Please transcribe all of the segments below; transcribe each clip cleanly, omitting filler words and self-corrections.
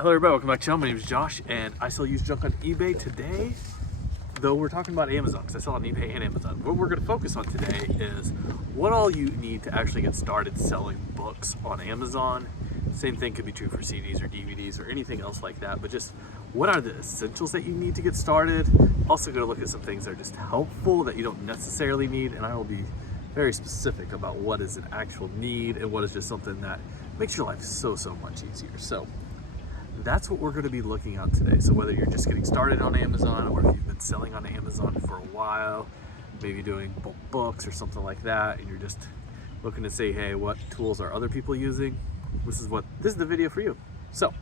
Hello everybody, welcome back to the channel. My name is Josh and I sell used junk on eBay. Today, though, we're talking about Amazon because I sell on eBay and Amazon. What we're going to focus on today is what all you need to actually get started selling books on Amazon. Same thing could be true for CDs or DVDs or anything else like that, but just what are the essentials that you need to get started. Also going to look at some things that are just helpful that you don't necessarily need, and I will be very specific about what is an actual need and what is just something that makes your life so much easier. So that's what we're going to be looking at today. So whether you're just getting started on Amazon or if you've been selling on Amazon for a while, maybe doing bulk books or something like that, and you're just looking to say, hey, what tools are other people using? This is the video for you. So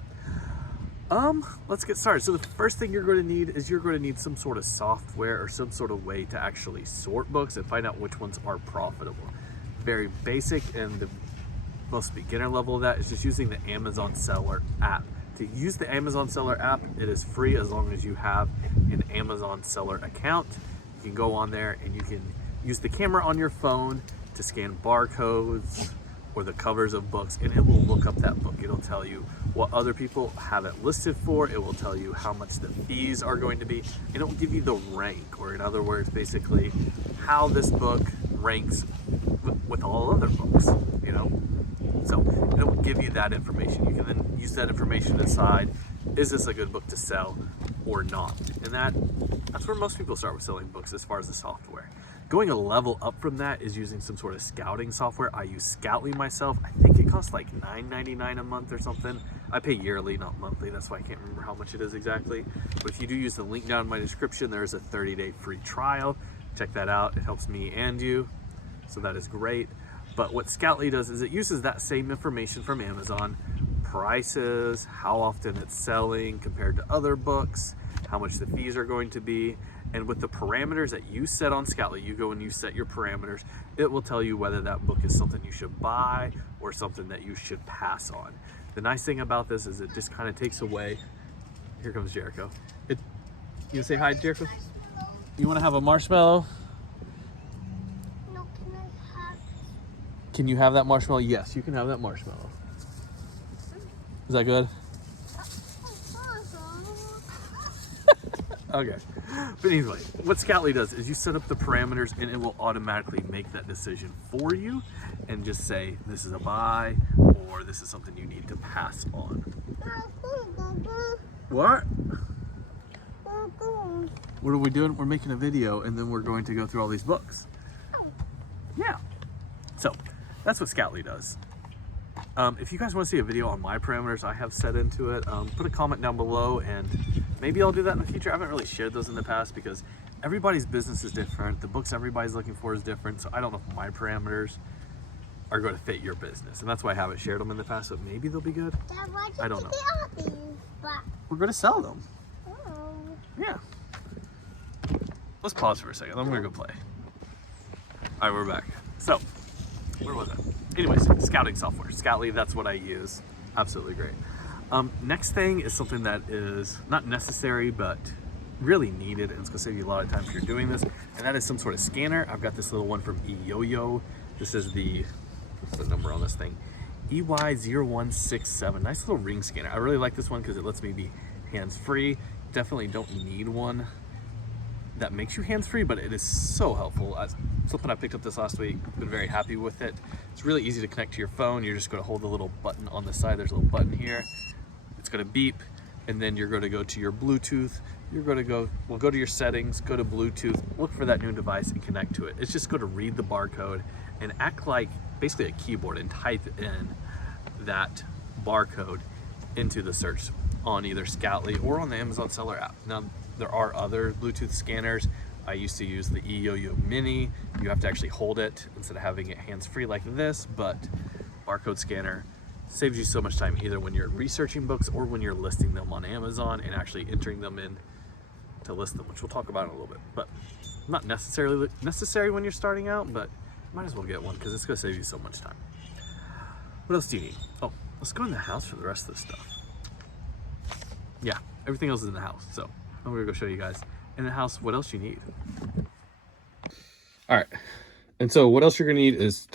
let's get started. So the first thing you're going to need is you're going to need some sort of software or some sort of way to actually sort books and find out which ones are profitable. Very basic, and the most beginner level of that is just using the Amazon Seller app. To use the Amazon Seller app, it is free as long as you have an Amazon Seller account. You can go on there and you can use the camera on your phone to scan barcodes or the covers of books, and it will look up that book. It'll tell you what other people have it listed for. It will tell you how much the fees are going to be, and it will give you the rank, or in other words, basically how this book ranks with all other books, you know? So it will give you that information. You can then use that information to decide, is this a good book to sell or not? And that's where most people start with selling books as far as the software. Going a level up from that is using some sort of scouting software. I use Scoutly myself. I think it costs like $9.99 a month or something. I pay yearly, not monthly. That's why I can't remember how much it is exactly. But if you do use the link down in my description, there is a 30-day free trial. Check that out. It helps me and you. So that is great. But what Scoutly does is it uses that same information from Amazon, prices, how often it's selling compared to other books, how much the fees are going to be, and with the parameters that you set on Scoutly, you go and you set your parameters, it will tell you whether that book is something you should buy or something that you should pass on. The nice thing about this is it just kind of takes away, here comes Jericho. You say hi, Jericho? You want to have a marshmallow? Can you have that marshmallow? Yes, you can have that marshmallow. Is that good? Okay. But anyway, what Scoutly does is you set up the parameters and it will automatically make that decision for you and just say, this is a buy or this is something you need to pass on. What? What are we doing? We're making a video and then we're going to go through all these books. Yeah. So that's what Scoutly does. If you guys want to see a video on my parameters I have set into it, put a comment down below and maybe I'll do that in the future. I haven't really shared those in the past because everybody's business is different. The books everybody's looking for is different. So I don't know if my parameters are going to fit your business. And that's why I haven't shared them in the past. So maybe they'll be good. Dad, I don't know. But We're going to sell them. oh. Yeah. Let's pause for a second. I'm going to go play. All right, we're back. So where was I? Anyways, scouting software. Scoutly, that's what I use. Absolutely great. Next thing is something that is not necessary, but really needed, and it's gonna save you a lot of time if you're doing this, and that is some sort of scanner. I've got this little one from eYoYo. This is what's the number on this thing? EY0167. Nice little ring scanner. I really like this one because it lets me be hands-free. Definitely don't need one that makes you hands-free, but it is so helpful. Something I picked up this last week, been very happy with it. It's really easy to connect to your phone. You're just gonna hold the little button on the side. There's a little button here. It's gonna beep, and then you're gonna go to your Bluetooth. You're gonna go to your settings, go to Bluetooth, look for that new device and connect to it. It's just gonna read the barcode and act like basically a keyboard and type in that barcode into the search on either Scoutly or on the Amazon Seller app. Now, there are other Bluetooth scanners. I used to use the eYoYo Mini. You have to actually hold it instead of having it hands-free like this, but barcode scanner saves you so much time either when you're researching books or when you're listing them on Amazon and actually entering them in to list them, which we'll talk about in a little bit. But not necessarily necessary when you're starting out, but might as well get one because it's gonna save you so much time. What else do you need? Oh, let's go in the house for the rest of this stuff. Yeah, everything else is in the house, so I'm gonna go show you guys in the house what else you need. All right, and so what else you're gonna need is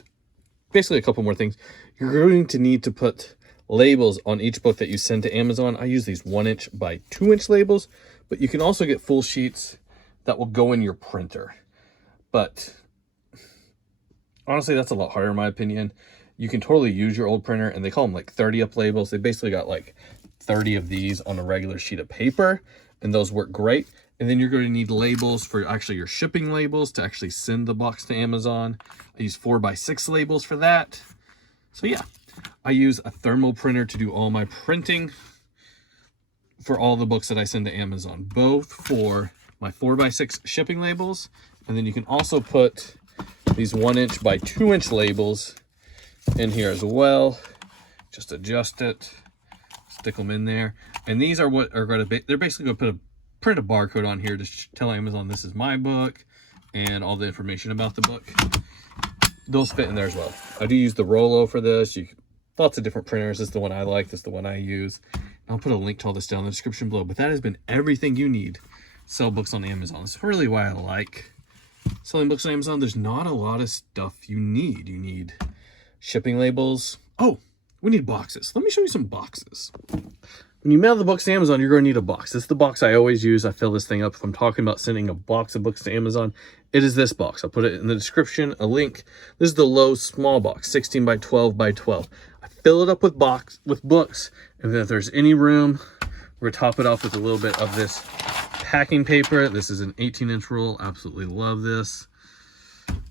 basically a couple more things. You're going to need to put labels on each book that you send to Amazon. I use these 1" by 2" labels, but you can also get full sheets that will go in your printer. But honestly, that's a lot harder in my opinion. You can totally use your old printer, and they call them like 30 up labels. They basically got like 30 of these on a regular sheet of paper, and those work great. And then you're going to need labels for actually your shipping labels to actually send the box to Amazon. I use 4x6 labels for that. So yeah, I use a thermal printer to do all my printing for all the books that I send to Amazon, both for my 4x6 shipping labels, and then you can also put these 1" by 2" labels in here as well. Just adjust it, stick them in there, and these are what are going to be, they're basically going to print a barcode on here to tell Amazon this is my book and all the information about the book. Those fit in there as well. I do use the Rollo for this. Lots of different printers. This is the one I like. This is the one I use. I'll put a link to all this down in the description below. But that has been everything you need to sell books on Amazon. That's really why I like selling books on Amazon. There's not a lot of stuff you need. You need shipping labels. Oh, we need boxes. Let me show you some boxes. When you mail the books to Amazon, you're going to need a box. This is the box I always use. I fill this thing up. If I'm talking about sending a box of books to Amazon, it is this box. I'll put it in the description, a link. This is the Lowe's small box, 16 by 12 by 12. I fill it up with books, and then if there's any room, we're going to top it off with a little bit of this packing paper. This is an 18-inch roll. Absolutely love this.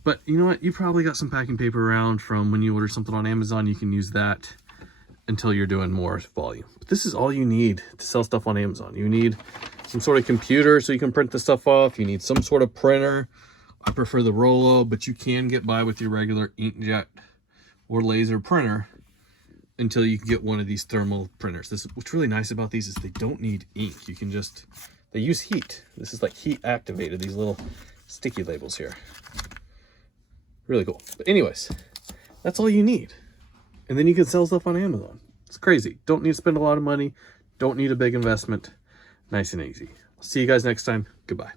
But you know what? You probably got some packing paper around from when you order something on Amazon. You can use that until you're doing more volume. But this is all you need to sell stuff on Amazon. You need some sort of computer so you can print the stuff off. You need some sort of printer. I prefer the Rollo, but you can get by with your regular inkjet or laser printer until you can get one of these thermal printers. What's really nice about these is they don't need ink. You can just, they use heat. This is like heat activated, these little sticky labels here. Really cool. But anyways, that's all you need. And then you can sell stuff on Amazon. It's crazy. Don't need to spend a lot of money. Don't need a big investment. Nice and easy. I'll see you guys next time. Goodbye.